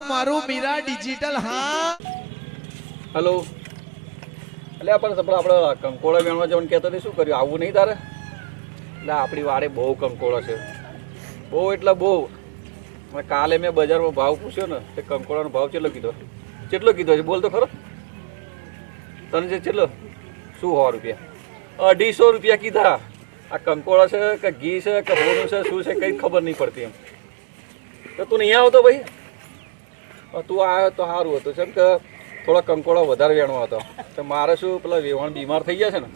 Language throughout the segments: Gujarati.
મારું મીરા ડિજિટલ હા. હલો એટલે પણ આપણે આપણે કંકોળા વેણવા જવાનું કહેતો તે શું કર્યું? આવું નહીં તારે? એટલે આપણી વાડે બહુ કંકોળો છે. બહુ એટલે બહુ. મેં કાલે મેં બજારમાં ભાવ પૂછ્યો ને, તે કંકોળાનો ભાવ કેટલો કીધો? કેટલો કીધો છે? બોલ તો ખરો. તને જે કેટલો? શું સો રૂપિયા? અઢીસો રૂપિયા કીધા. આ કંકોળા છે કે ઘી છે કે હોનું છે, શું છે, કંઈ ખબર નહીં પડતી એમ. તો તું નહીં આવતો ભાઈ? તું આવ્યો તો સારું હતું. કેમ કે થોડા કંકોળા વધારે વેણવા હતો. તો મારે શું પેલા વેવાણ બીમાર થઈ ગયા છે ને,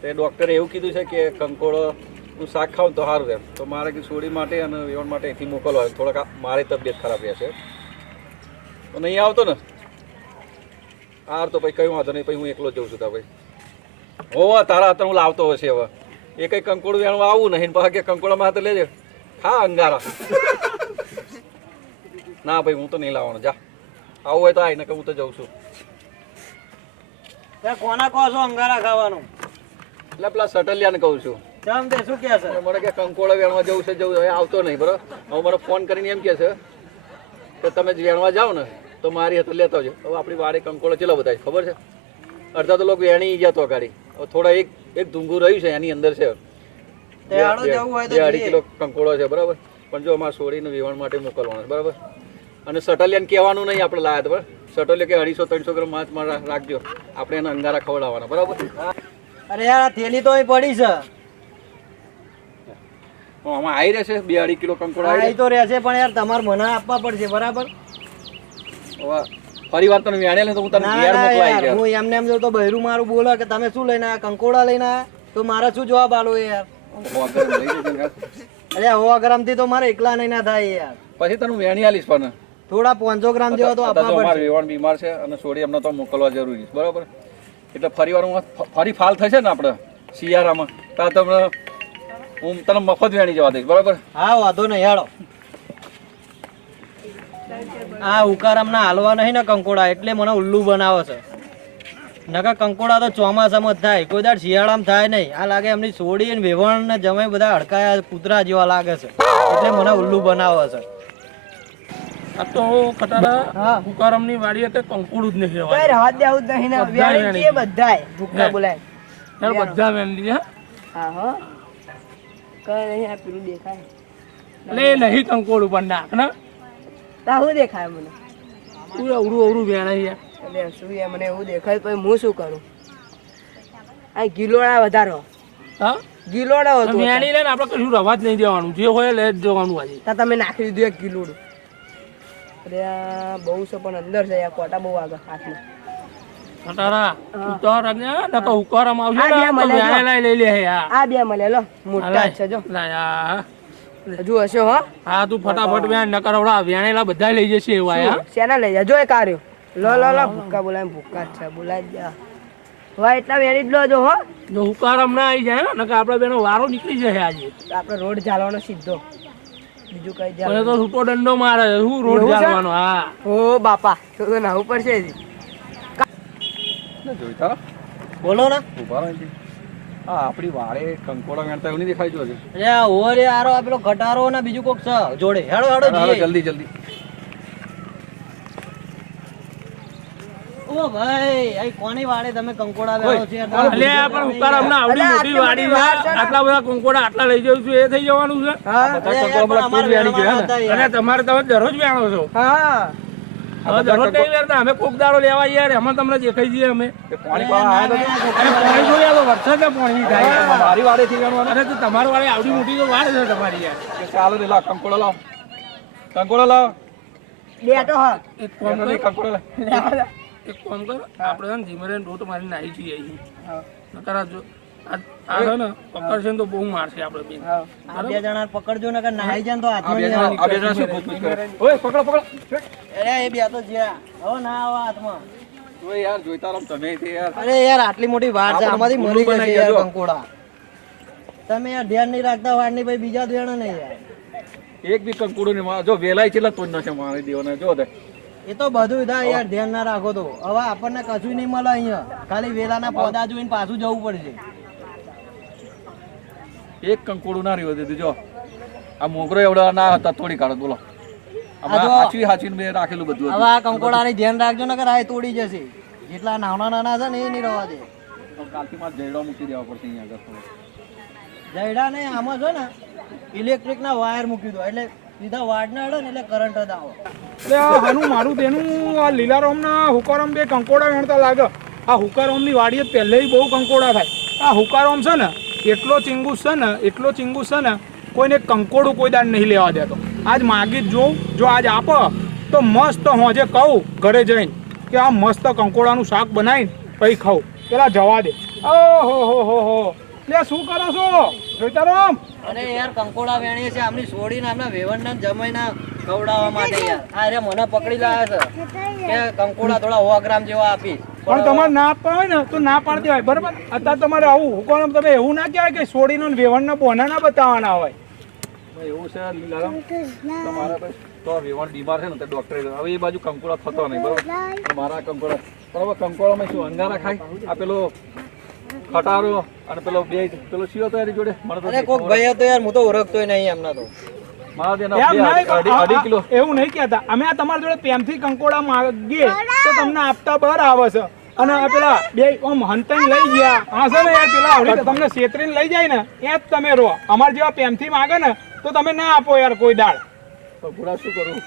તે ડૉક્ટરે એવું કીધું છે કે કંકોળો હું શાક ખાઉં તો સારું એમ. તો મારે કે સોડી માટે અને વેવાણ માટે અહીંથી મોકલવા થોડાક મારે તબિયત ખરાબ રહેશે. તો નહીં આવતો ને? હાર તો પછી કઈ વાંધો નહીં. પછી હું એકલો જઉં છું તા ભાઈ. હોવા, તારા હાથે હું લાવતો હશે હવે. એ કંઈ કંકોળું વેણવા આવું નહીં પાછા કે કંકોડામાં હાથે લેજે. ખા અંગારા. ના ભાઈ હું તો નહીં લાવવાનો. જા. આવું હોય તો આવીને કે હું તો જઉં છું. કોના કહો છો અંગારા ખાવાનું? એટલે પેલા સટલિયાને કહું છું. ચમ તે શું કહે છે? મને કે કંકોળો વેણવા જવું છે જવું હવે આવતો નહીં બરોબર હવે મને ફોન કરીને એમ કહે છે કે તમે વેણવા જાઓ ને તો મારી હાથે લેતા આવજો. હવે આપણી વાડી કંકોળો ચેલો છે ખબર છે? અડધા તો લોકો વેણી ગયા તો ગાડી. હવે થોડા એક એક ધૂંગું રહ્યું છે એની અંદર છે. બે- અઢી કિલો કંકોડો છે બરાબર? પણ જો અમારે છોડીને વેવણ માટે મોકલવાનો છે બરાબર? અને સટલિયાને કહેવાનું નહીં આપણે લાયા બરાબર સટલિયો કે અઢીસો ત્રણસો ગ્રામ માছ માં રાખજો. આપણે એને અંગારા ખવડાવવાના. બરાબર? અરે યાર થેલી તો પડી છે. આમાં આવી રહેશે? બે અઢી કિલો કંકોડા આવી તો રહેશે? પણ યાર તમારે મને આપવા પડશે બરાબર? ફરી વાર તને વેણે તો હું તને ઘેર મોકલાઈ હું એમને એમ જો તો બહેરું મારું બોલે કે તમે શું લઈને કંકોડા લઈને તો મારા શું જવાબ આલો યાર? અરે સો ગ્રામથી તો મારે એકલા નહીં ના થાય યાર. પછી તને વેણી આલીશ પણ. થોડા પાંચસો ગ્રામ જેવા તો આપવા પડશે. વેવાણ બીમાર છે અને સોડી એમને તો મોકલવા જરૂરી છે. બરાબર? એટલે ફરી વાર હું ફરી ફાલ થશે ને આપણે શિયાળામાં ત્યાં તમને હું તને મફત વેણી જવા દઈશ. બરાબર? હા વાંધો નહીં હેડો આ ઉકારામના હાલવા નહીં ને કંકોડા એટલે મને ઉલ્લુ બનાવે છે. નકા કંકોડા તો ચોમાસામાં જ થાય કોઈ દાડ શિયાળામાં થાય નહીં. આ લાગે એમની સોડી ને વેવણ ને જમાઈ બધા હડકાયા કૂતરા જેવા લાગે છે. એટલે મને ઉલ્લુ બનાવે છે. આ તો ખટારા ની વાડી એટલે કંકુડું જ નહીં કઈ રહેવા દેવું જ નહીં ને વેણી વેણી બધાય ભૂખા બોલાય. યાર બધા વેનલી હા. હા કઈ નહીં આ પેલું દેખાય. એ નહીં કંકોડું પણ નાખ ને તા હું દેખાય મને? તું અવરું અવરું વેણાય એટલે શું યાર મને એવું દેખાય પછી હું શું કરું? આ ગિલોડા વધારો. હા? ગિલોડા હતો. વેણી લે ને આપણે કશું રવા જ નહીં દેવાનું. જે હોય લે જ જવાનું આજે. તા તમે નાખી દીધું એક ગિલોડું. અરે આ બહુ છે પણ અંદર છે આ કોટા બહુ આગળ હાથમાં. ખટારા ઉતાર અને નકર ઉકારમ આવશે બે ને તો મળે લઈ લે આ. બે મળે લો મોટા છે જો. લાયા હજુ હશે હો. હા તું ફટાફટ વેણ નકર આવડા વેણેલા બધા લઈ જશે એવા યાર શેના લઈ જા? જો એ કાર્યો લો લો લો ભૂક્કા બોલાય ભૂક્કા છે બોલાય જ એટલા વેરી જ લો જો હો. જો હુકારમ ના આવી જાય ને આપણે બેનો વારો નીકળી જશે આજે. આપડે આપણે રોડ ચાલવાનો સીધો. બીજું કઈ મને તો છૂટો દંડો મારે શું રોડ ચાલવાનો હા. ઓ બાપા તો તો નાવું પડશે જ. જોઈતા. બોલો ને. ઊભા રહી. હા આપણી વાડે કંકોડા વેણતા એવું નહીં દેખાય જો. અરે ઓરે આરો આ પેલો ઘટારો ને બીજું કોક છે. જોડે હેડો હેડો જલ્દી જલ્દી. ઓ ભાઈ આ કોની વાડે તમે કંકોડા વેણો છો? યાર? પણ ઉકાળામ ના આવડી મોટી વાડી આટલા બધા કંકોડા આટલા લઈ જઉં છું એ થઈ જવાનું છે. બધા કંકોડા પણ પેલા અમારે તું જ વેણી ગયો હે ને? વેણવાના હતા યાર. અને તમારે તમે દરરોજ વેણો છો. હા. દરરોજ નહીં વેરતા? અમે કોક દાડો લેવા યાર એમાં તમને દેખાઈ જઈએ અમે. પાણી પાણી જોઈએ તો વરસાદ પાણી થાય. મારી અરે તો તમારી વાળી આવડી મોટી તો વાડ છે તમારી યાર. કે ચાલો રે લાવ કંકોડા લાવ. કંકોડા લાવ. હા. એમને નહીં, કર? કંકોડા લાવ. એક કામ કર. આપણે છે ને ધીમે દોટ મારીને આવી જઈએ અહીં. નકર જો આ આ ને પકડશે ને તો બહુ મારશે આપણે બેન. બે જણા પકડજો ને નાહી જાય તો હાથમાં બે નહીં જણા આવે. આ બે જણા શું ઓય પકડો પકડો. અરે એ બે તો જ્યાં. હવે ના આવે હાથમાં. ઓય યાર જોઈતા રહો તમે તે યાર. અરે યાર આટલી મોટી વાડ છે. આમાંથી મરી જશે યાર કંકોડા. તમે યાર ધ્યાન નહીં રાખતા વાડની ભાઈ બીજા ધ્યાન નહીં યાર એક બી કંકુડો ને જો વેલાય છે તો જ નશે મારી દેવાના. જો દે. એ તો બધું થાય યાર ધ્યાન ના રાખો તો. હવે આપણને કશું નહીં મળે અહીંયા. ખાલી વેલાના પોદા જોઈને પાછું જવું પડશે. એક કંકોડું ના રહ્યો દીધું જો. આ મોગરો એવડા ના હતા તોડી કાઢો બોલો. હાચવી હાચવીને મેં રાખેલું બધું હવે આ કંકોડાની ધ્યાન રાખજો ને કે આ તોડી જશે. જેટલા નાના નાના છે ને એ નહીં રહેવા દે. કાલથી મારે જયડો મૂકી દેવા પડશે અહીંયા આગળ જયડા ને આમાં છે ને ઇલેક્ટ્રિક ના વાયર મૂકી દો એટલે સીધા વાડ ના એટલે કરંટ જ આવો. એટલે આ મારું તેનું આ લીલારામ ના હુકારામ બે કંકોડા વેણતા લાગે. આ હુકારામની વાડીએ પહેલેથી બહુ કંકોડા થાય. આ હુકારામ છે ને, એટલો ચિંગુસ છે ને, એટલો ચિંગુસ છે ને, કોઈને કંકોડું કોઈ દાડ નહીં લેવા દેતો. આજ માગી જ જોઉં, જો આજ આપો, તો મસ્ત હોજે કહું, ઘરે જઈને, કે આ મસ્ત કંકોડાનું શાક બનાવીને પછી ખાઉં. પેલા જવા દે. ઓહો, હો હો હો. લે, શું કરો છો? જોઈતારામ અને યાર કંકોડા વેણીએ છે આમની છોડીને આમના વેવણના જમાઈના ખવડાવવા માટે યાર. આ રે મને પકડી લાયા છે. કે કંકોડા થોડા સો ગ્રામ જેવા આપી પણ તમારે ના આપવા હોય ને તો ના પાડી હોય બરાબર? અત્યારે તમારે આવું હુકમ તમે એવું ના કહેવાય કે છોડીનો ને વેવણના બોના ના બતાવવાના હોય. એવું છે તમારા તો વેવણ બીમાર છે ને તો ડોક્ટરે હવે એ બાજુ કંકોડા થતો નહીં બરાબર? મારા કંકોડા બરોબર? કંકોડામાં શું અંગારા ખાય? આ પેલો ખટારો અને પેલો બે પેલો શિયો તો એની જોડે. મને તો અરે કોક ભાઈ હતો યાર હું તો ઓળખતોય નહીં એમના તો. એવું નહીં અમે આ તમારી જોડે પ્રેમથી કંકોડા માગીએ તો તમને આપતા બહાર આવે છે. અને પેલા બે આમ હંતાઈને લઈ ગયા. હા છે ને યાર પેલા આવડી તમને છેતરીને લઈ જાય ને એ જ તમે રો અમાર જેવા પ્રેમથી માગે ને તો તમે ના આપો યાર કોઈ દાળ. તો પૂરા શું કરું?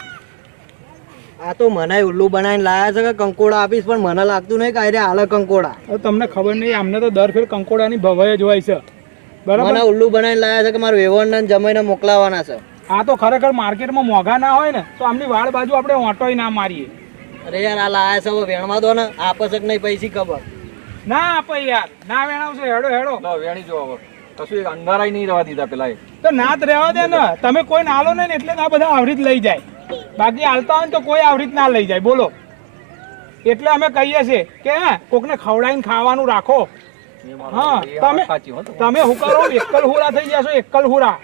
આ તો મને ઉલ્લુ બનાવીને લાયા છે કે કંકોડા આપીશ પણ મને લાગતું નહીં કે અરે હાલે કંકોડા. તમને ખબર નહીં અમને તો દર ફેર કંકોડાની ભવાઈ જ હોય છે. બરાબર? મને ઉલ્લુ બનાવીને લાયા છે કે મારે વેવણના જમાઈને મોકલાવાના છે. આ તો ખરેખર માર્કેટમાં મોંઘા ના હોય ને તો આમની વાળ બાજુ આપણે ઓટોય ના મારીએ. અરે યાર આ લાયા છે વેણવા દો ને આપે છે કે નહીં પૈસી ખબર. ના આપે યાર ના વેણાવશે હેડો હેડો. વેણી જો હવે. કશું એક નહીં રહેવા દીધા પેલા તો ના જ રહેવા દે ને તમે કોઈ નાલો નહીં એટલે તો આ બધા આવરીત લઈ જાય. બાકી હાલતા હોય ને તો કોઈ આવરીત ના લઈ જાય. બોલો. એટલે અમે કહીએ છીએ કે હે કોકને ખવડાવીને ખાવાનું રાખો. હા તમે સાચી હો તો. તમે હું કરો? એકલ હુરા થઈ જશો એકલ હુરા.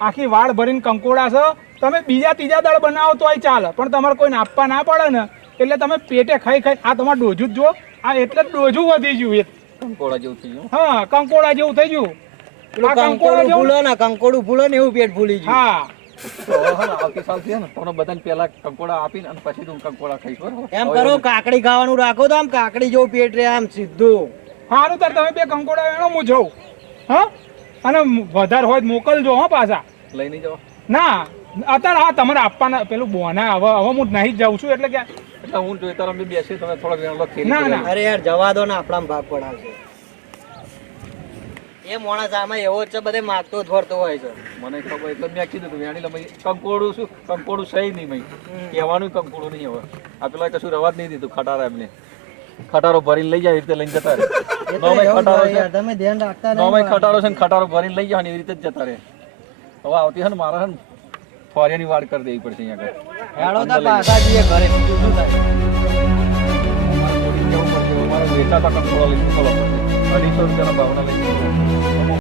આખી વાળ ભરીને કંકોડા છો. તમે બીજા ત્રીજા દળ બનાવો તોય ચાલે પણ તમારે કોઈને આપવા ના પડે ને એટલે તમે પેટે ખાઈ ખાઈ આ તમારે ડોજું જ જો આ એટલે જ ડોજું વધી ગયું કંકોડા જેવું થઈ ગયું? હા કંકોડા જેવું થઈ ગયું. આ કંકોડા ફૂલો ને કંકોડું ભૂલો ને એવું પેટ ભૂલી ગયું. હા. આવતી સાલથી હે ને તમને બધાને પહેલા કંકોડા આપીને અને પછી તું કંકોડા ખાઈશ બરોબર? એમ કરો કાકડી ખાવાનું રાખો તો આમ કાકડી જેવું પેટ રે આમ સીધું. સારું તાર તમે બે કંકોડા વેણો હું જોઉં હા? અને વધારે હોય મોકલજો હો પાછા. લઈ નહીં જવા? ના અત્યારે હા તમારે આપવાના પેલું બોના હવે હવે હું નહીં જાઉં છું એટલે કે એટલે હું જોઈ તારા બેસી તમે થોડા વેણલો ના, ના. અરે યાર જવા દો ને આપણા ભાગ પડાવશે એ માણસ આમાં એવો છે બધે માગતો ફરતો હોય છે. મને ખબર એટલે મેં કીધું તું એની ભાઈ કંકોડું શું? કંકોડું સહી નહીં ભાઈ. કહેવાનું કંકોડું નહીં હવે. આ પેલા કશું રવા જ નહીં દીધું ખટારા એમને. ખટારો ભરીને લઈ જાય એ રીતે લઈને જતા રહે. ખટારો છે. ખટારો ને ખટારો ભરીને લઈ જાય એવી રીતે જ જતા રહે. હવે આવતી છે ને મારે છે ને ફોરિયાની વાડ કરી દેવી પડશે અહીંયા આગળ. વેચાતા કંકોડો લઈને મોકલવા પડશે. અઢીસો રૂપિયાના ભાવના લઈને